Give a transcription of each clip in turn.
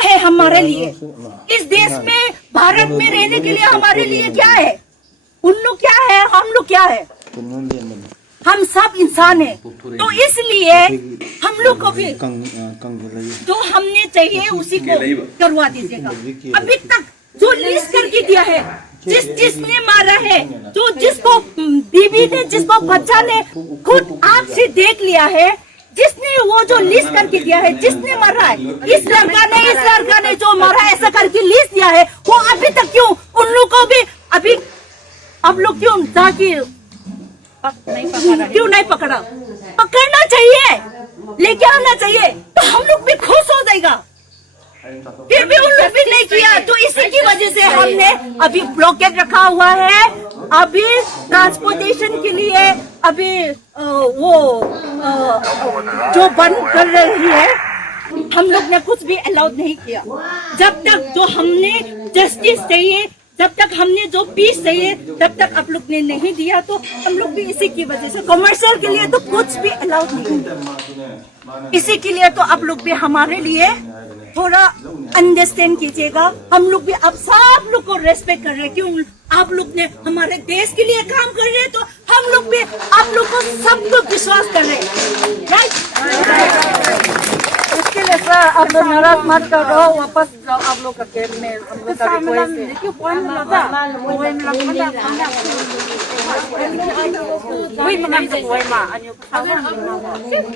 है हमारे लिए? इस देश में, भारत में रहने के लिए हमारे लिए क्या है? उन लोग क्या है, हम लोग क्या है? हम सब इंसान हैं। तो इसलिए हम लोग को भी जो हमने चाहिए उसी को करवा दीजिएगा। अभी तक जो लिस्ट करके दिया है, जिसने मारा है, जो जिसको बीबी ने, जिसको बच्चा ने खुद आँख से देख लिया है, जिसने वो जो लिस्ट करके दिया है, जिसने मारा है, इस लड़का ने जो मारा है ऐसा करके लिस्ट दिया है, वो अभी तक क्यों उन लोग को भी अभी आप लोग क्यों ताकि क्यों नहीं पकड़ा? पकड़ना चाहिए, लेके आना चाहिए, तो हम लोग भी खुश हो जाएगा। फिर भी उन लोग भी नहीं किया, तो इसी की वजह से हमने अभी ब्लॉकेट रखा हुआ है। अभी ट्रांसपोर्टेशन के लिए अभी वो जो बंद कर रही है, हम लोग ने कुछ भी अलाउड नहीं किया। जब तक जो हमने जस्टिस चाहिए, जब तक हमने जो पीस चाहिए, तब तक आप लोग ने नहीं दिया, तो हम लोग भी इसी की वजह से कमर्शियल के लिए तो कुछ भी अलाउड नहीं। इसी के लिए तो आप लोग भी हमारे लिए थोड़ा अंडरस्टैंड कीजिएगा। हम लोग भी आप सब लोग को रेस्पेक्ट कर रहे हैं, क्यों? आप लोग ने हमारे देश के लिए काम कर रहे हैं, तो हम लोग भी आप लोग को सबको विश्वास कर रहे हैं, राइट? इसके लिए सर आप लोग नाराज मत करो, वापस जाओ आप लोग का कैंप में। हम लोग का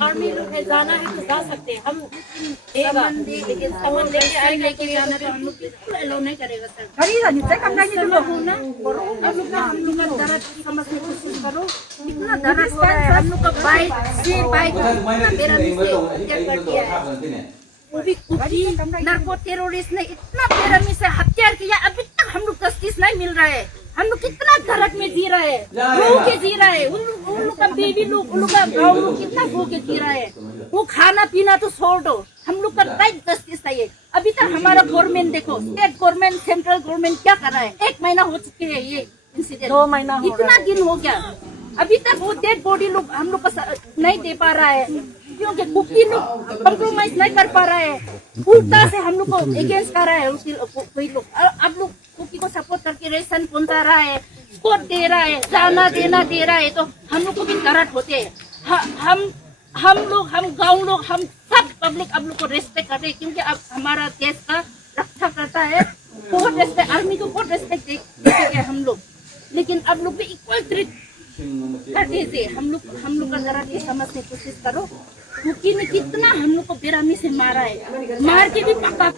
आर्मी लोग है, जाना है तो जा सकते हैं हम, लेकिन सामान लेके आएंगे कि जाना तो हम लोग बिल्कुल अलाउ नहीं करेगा सर। हम लोग का दर्द समझने की कोशिश करो, इतना दर्द हो रहा है। हम लोग का बाइक इतना बेरहमी से हत्या कर दिया है, वो भी नार्को टेररिस्ट ने इतना बेरहमी से हत्या किया, अभी तक हम लोग जस्टिस नहीं मिल रहा है। हम लोग कितना दर्द में जी रहे हैं, रो के जी रहे हैं। उन लोग का बेबी लोग, उन लोग का गाँव लोग कितना रो के जी रहे हैं। वो खाना पीना तो छोड़ दो, हम लोग का टाइट जस्टिस चाहिए। अभी तक हमारा गवर्नमेंट देखो, स्टेट गवर्नमेंट, सेंट्रल गवर्नमेंट क्या कर रहा है? 1 महीना हो चुके हैं ये इंसिडेंट, 2 महीना इतना दिन हो गया, अभी तक वो डेड बॉडी लोग हम लोग को नहीं दे पा रहा है, क्योंकि कुकी लोग कम्प्रोमाइज नहीं कर पा रहा है। उल्टा से हम लोग को अगेंस्ट कर रहा है कोई लोग। अब लोग कुकी को सपोर्ट करके रेशन पहुंचा रहा है, कोट दे रहा है, जाना देना दे रहा है, तो हम लोग को भी दर्द होते हैं। हम लोग, हम गाँव लोग, हम सब पब्लिक अब लोग को रेस्पेक्ट कर रहे हैं, क्योंकि अब हमारा देश का रक्षा करता है। बहुत रेस्पेक्ट, आर्मी को बहुत रेस्पेक्ट देते हैं हम लोग, लेकिन अब लोग भी इक्वल ट्रीट कर दीजिए। हम लोग का जरा भी समझने की कोशिश करो, कुकी ने कितना हम लोग को बेरहमी से मारा है, मार के भी पका